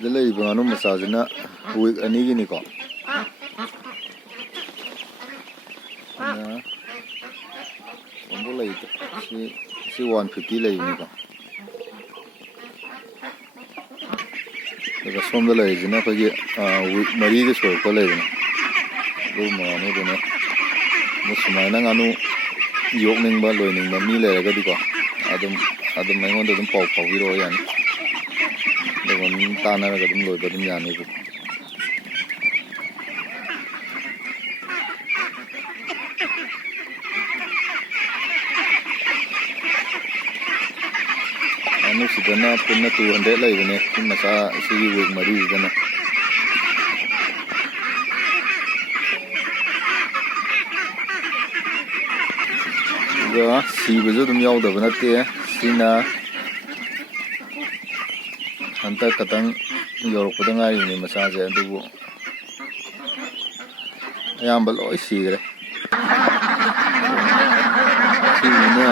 ꯁꯤꯗ ꯂꯩꯔꯤꯕ ꯉꯥꯅꯨ ꯃꯆꯥꯁꯤꯅ ꯋꯤꯛ 2ꯒꯤꯅꯤꯀꯣ. ꯁꯣꯝꯕꯨ ꯂꯩꯗ ꯁꯤ 150 ꯂꯩꯕꯅꯤꯀꯣ. ꯑꯗꯨꯒ ꯁꯣꯝꯗ ꯂꯩꯔꯤꯁꯤꯅ ꯑꯩꯈꯣꯏꯒꯤ ꯋꯤꯛ 4ꯒꯤ ꯁꯨꯔꯛꯄ ꯂꯩꯕꯅꯤ. ꯑꯗꯨꯒꯨꯝꯕ ꯉꯥꯅꯨꯗꯨꯅ ꯁꯨꯃꯥꯏꯅ ꯉꯥꯅꯨ ꯌꯣꯛꯅꯤꯡꯕ ꯂꯣꯏꯅꯤꯡꯕ ꯃꯤ ꯂꯩꯔꯒꯗꯤꯀꯣ ꯑꯗꯨꯝ ꯑꯩꯉꯣꯟꯗ ꯑꯗꯨꯝ ꯄꯥꯎ ꯐꯥꯎꯕꯤꯔꯛꯑꯣ ꯌꯥꯅꯤ. ꯑꯗꯨꯒ ꯑꯗꯨꯝ ꯇꯥꯟꯅꯔꯒ ꯑꯗꯨꯝ ꯂꯣꯏꯕ ꯑꯗꯨꯝ ꯌꯥꯅꯤꯕ. ꯉꯥꯅꯨꯁꯤꯗꯅ ꯄꯨꯟꯅ 200 ꯂꯩꯕꯅꯦ. ꯁꯤ ꯃꯆꯥ ꯁꯤꯒꯤ ꯋꯤꯛ 4ꯁꯤꯗꯅ. ꯑꯗꯨꯒ ꯁꯤꯕꯁꯨ ꯑꯗꯨꯝ ꯌꯥꯎꯗꯕ ꯅꯠꯇꯦ. ꯁꯤꯅ ꯍꯟꯇꯛ ꯈꯛꯇꯪ ꯌꯧꯔꯛꯄꯗ ꯉꯥꯏꯔꯤꯕꯅꯤ ꯃꯆꯥꯁꯦ. ꯑꯗꯨꯕꯨ ꯑꯌꯥꯝꯕ ꯂꯣꯏ ꯁꯤꯈ꯭ರೆ. ꯁꯤꯁꯤꯅ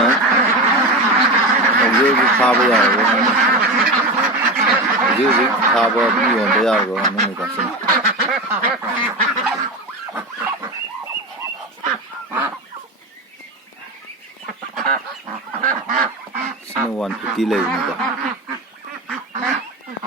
ꯍꯧꯖꯤꯛ ꯊꯥꯕ ꯌꯥꯔꯕ ꯉꯥꯅꯨ. ꯍꯧꯖꯤꯛ ꯊꯥꯕ ꯑꯗꯨꯝ ꯌꯣꯟꯕ ꯌꯥꯔꯕ ꯉꯥꯅꯨꯅꯤꯀꯣ ꯁꯤꯅ. ꯁꯤꯅ 150 ꯂꯩꯕꯅꯤꯀꯣ.